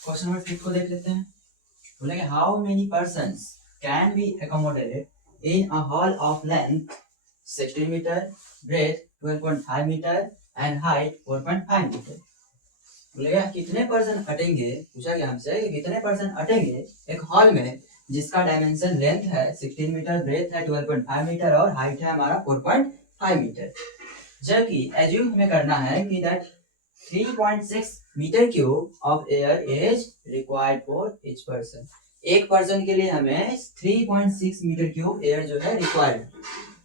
Question number 6 को देख लेते हैं। बोलेंगे how many persons can be accommodated in a hall of length 16 metre, breadth 12.5 metre and height 4.5 metre. बोलेगा कितने पर्सन अटेंगे, पूछा गया हमसे कितने पर्सन अटेंगे एक हॉल में जिसका डायमेंशन लेंथ है 16 मीटर, ब्रेथ है 12.5 मीटर और हाइट है हमारा 4.5 मीटर। जबकि एज्यूम हमें करना है कि that 3.6 metre cube of air is required for each person. एक पर्सन के लिए हमें 3.6 मीटर क्यूब एयर जो है रिक्वायर्ड,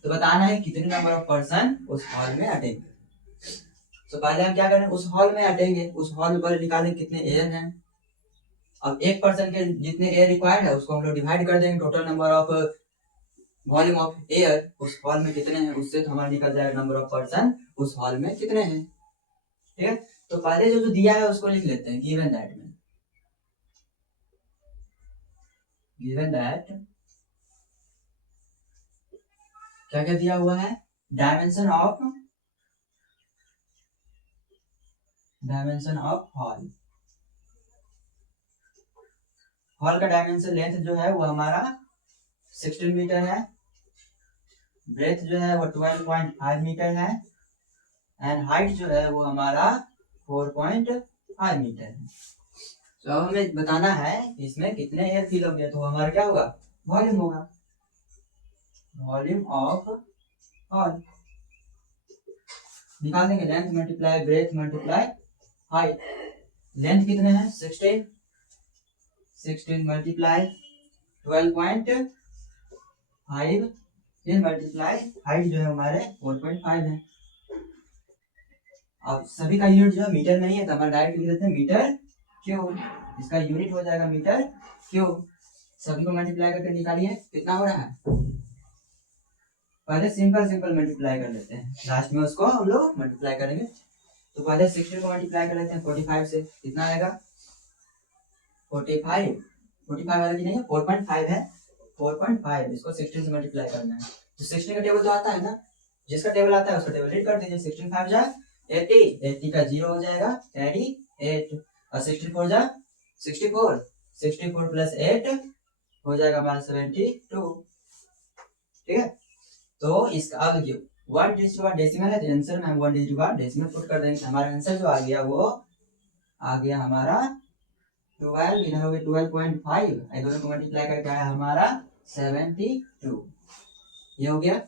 तो बताना है कितने नंबर ऑफ पर्सन उस हॉल में अटेंगे। तो पहले हम क्या करें, उस हॉल में अटेंगे, उस हॉल पर निकालें कितने एयर हैं। अब एक पर्सन के जितने एयर रिक्वायर्ड है उसको हम लोग डिवाइड कर देंगे total number of volume of air उस हॉल में कितने हैं, उससे तो हमारा निकल जाएगा नंबर ऑफ पर्सन उस हॉल में कितने हैं। ठीक है, तो पहले जो दिया है उसको लिख लेते हैं। गिवन दैट में, गिवन दैट क्या क्या दिया हुआ है, डायमेंशन ऑफ हॉल। हॉल का डायमेंशन लेंथ जो है वो हमारा 16 मीटर है, ब्रेथ जो है वो 12.5 मीटर है एंड हाइट जो है वो हमारा 4.5 मीटर है। तो अब हमें बताना है इसमें कितने एयर फिल हो गया, तो हमारा क्या होगा, वॉल्यूम होगा, वॉल्यूम ऑफ हॉल। निकाल देंगे length multiply breath multiply height. Length कितने हैं 16, 16 मल्टीप्लाई 12.5 फिर मल्टीप्लाई हाइट जो है हमारे 4.5 है। अब सभी का यूनिट जो है मीटर नहीं है तो हमारा डायरेक्ट लिख देते हैं मीटर क्यूब। इसका यूनिट हो जाएगा मीटर क्यूब। सभी को मल्टीप्लाई करके निकालिए कितना हो रहा है। पहले सिंपल मल्टीप्लाई कर लेते हैं, लास्ट में उसको हम लोग मल्टीप्लाई करेंगे। तो पहले 16 को मल्टीप्लाई कर लेते हैं 45 से, कितना आएगा 45 वाला की नहीं है 4.5 है, 4.5 इसको 16 से मल्टीप्लाई करना है। तो 16 का टेबल तो आता है ना, जिसका टेबल आता है उसका टेबल रीड कर दीजिए। 16 5 जा 80, 80 का 0 हो जाएगा कैरी 8 और 64 जा 64, 64 प्लस 8 हो जाएगा हमारा 72। ठीक है, तो इसका अब देखिए 1 डेसिमल है तो आंसर में हम 1 डेसिमल पुट कर देंगे। हमारा आंसर जो आ गया वो आ गया हमारा 12, इधर हो गया 12.5, दोनों को मल्टीप्लाई करके आया हमारा 72। ये हो गया।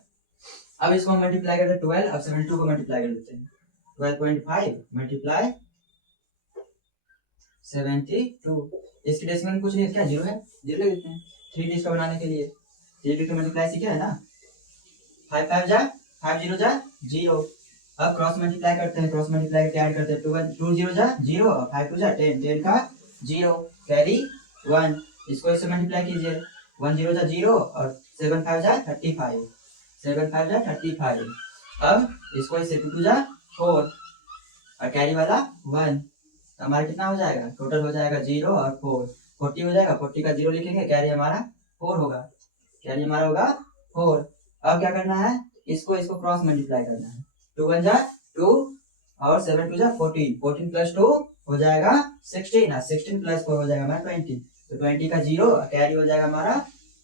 अब इसको हम मल्टीप्लाई करते हैं 12, अब 72 को मल्टीप्लाई कर देते हैं 12.5 मल्टीप्लाई 72। इसकी डेसिमल कुछ नहीं है, क्या जीरो है, जीरो ले देते हैं 3 डिजिट का बनाने के लिए। 3 डिजिट का मल्टीप्लाई सीखे है ना, 5 5 जा 5 0 जा 0। अब क्रॉस मल्टीप्लाई करते हैं, क्रॉस मल्टीप्लाई करके ऐड करते हैं 2 0 जा 0 और 5 2 जा 10, 10 का 0 कैरी 1। इसको इससे मल्टीप्लाई कीजिए 1 0 जा 0 और 7 5 जा 35, 7 5 जा 35। अब इसको इससे 2 2 जा 4 और कैरी वाला 1। तो हमारा कितना हो जाएगा, टोटल हो जाएगा 0 और 4, 40 हो जाएगा। 40 का 0 लिखेंगे, कैरी हमारा 4 होगा, कैरी हमारा होगा 4। अब क्या करना है, इसको क्रॉस मल्टीप्लाई करना है। 2 1 जा 2 और 7 2 जा 14, 14 प्लस 2 हो जाएगा 16 और 16 प्लस 4 हो जाएगा हमारा 20। तो 20 का 0 कैरी हो जाएगा हमारा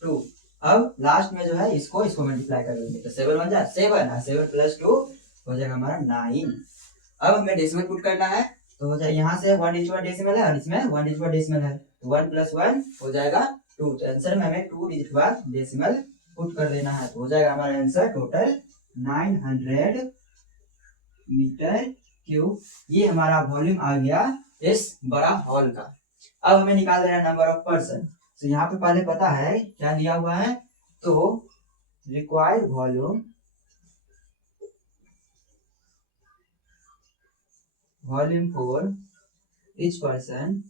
2। अब लास्ट में जो है इसको मल्टीप्लाई कर देंगे तो 7 1 जा 7 और 7 प्लस 2 हो जाएगा हमारा 9। अब हमें डेसिमल पुट करना है तो हो जाए यहाँ से 1 डेसिमल है और इसमें 1 डेसिमल है तो 1 + 1 हो जाएगा 2। तो आंसर में हमें 2 डिजिट बाद डेसिमल पुट कर देना है तो हो जाएगा हमारा आंसर टोटल 900 मीटर क्यूब। ये हमारा वॉल्यूम आ गया इस बड़ा हॉल का। अब हमें निकाल देना नंबर ऑफ पर्सन। तो यहाँ पे पहले पता है क्या दिया हुआ है, तो required volume for each person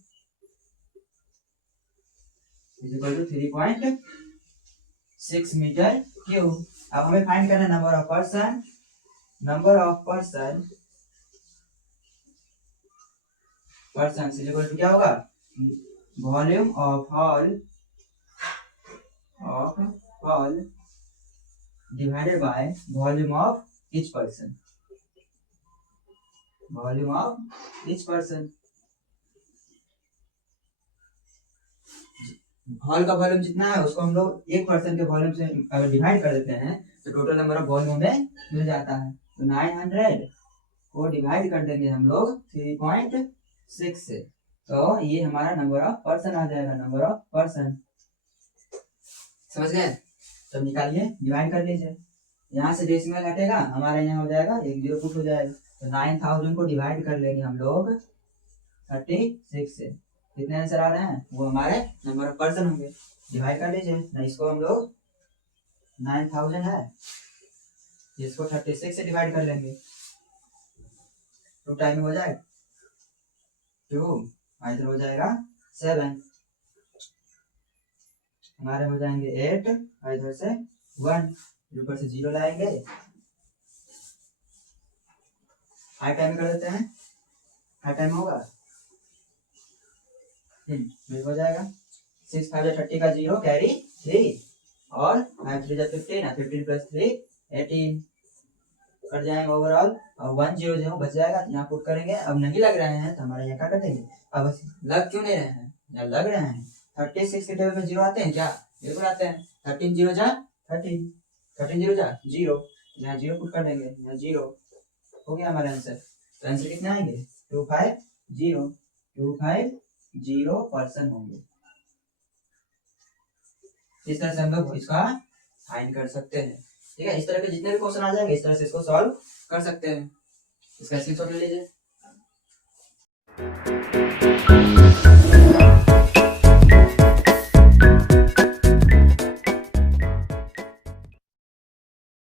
is equal to 3.6 metre cube. अब हमें फाइंड करना number of person. Person is equal to क्या होगा, volume of hall divided by volume of each person. Volume of each person hall का volume जितना है उसको हम लोग एक पर्सन के वॉल्यूम से अगर डिवाइड कर देते हैं तो टोटल नंबर ऑफ वॉल्यूम में मिल जाता है। तो 900 को डिवाइड कर देंगे हम लोग 3.6 से, तो ये हमारा नंबर ऑफ पर्सन आ जाएगा, नंबर ऑफ पर्सन। समझ गए? तो निकालिए, डिवाइड कर लीजिए। यहाँ से डेसिमल हटेगा, हमारा यहाँ हो जाएगा, एक जीरो पुट हो जाएगा। तो 9000 को डिवाइड कर लेंगे हम लोग 36 से। कितने आंसर आ रहे हैं? वो हमारे नंबर ऑफ पर्सन होंगे। डिवाइड कर लीजिए ना, इसको हम लोग 9000 है, इसको 36 से डिवाइड कर लेंगे। 2 टाइम में हो जाएगा 2, इधर हो जाएगा 7, हमारे हो जाएंगे 8, इधर से 1, ऊपर से 0 लाएंगे। 5 टाइम में कर देते हैं, 5 टाइम होगा, हो जाएगा 6 5 30 का 0 कैरी 3 और 5 3 15, 15 प्लस 3 18 कट जाएंगे ओवरऑल। और 1 0 जो बच जाएगा, तो यहाँ पुट करेंगे। अब नहीं लग रहे हैं तो हमारे यहाँ क्या कटेंगे? अब लग क्यों नहीं रहे हैं या लग रहे हैं? 36 के टेबल में 0 आते हैं क्या? बिल्कुल आते हैं। 13 0 जा 13, 13 0 जा 0, यहाँ 0 पुट कर देंगे, यहाँ 0 हो गया हमारा आंसर। तो आंसर कितने आएंगे? 250 पर्सन होंगे। इस तरह से हम लोग इसका फाइंड कर सकते हैं। ठीक है, इस तरह के जितने भी क्वेश्चन आ जाएंगे इस तरह से इसको सॉल्व कर सकते हैं। इसका स्क्रीनशॉट ले लीजिए।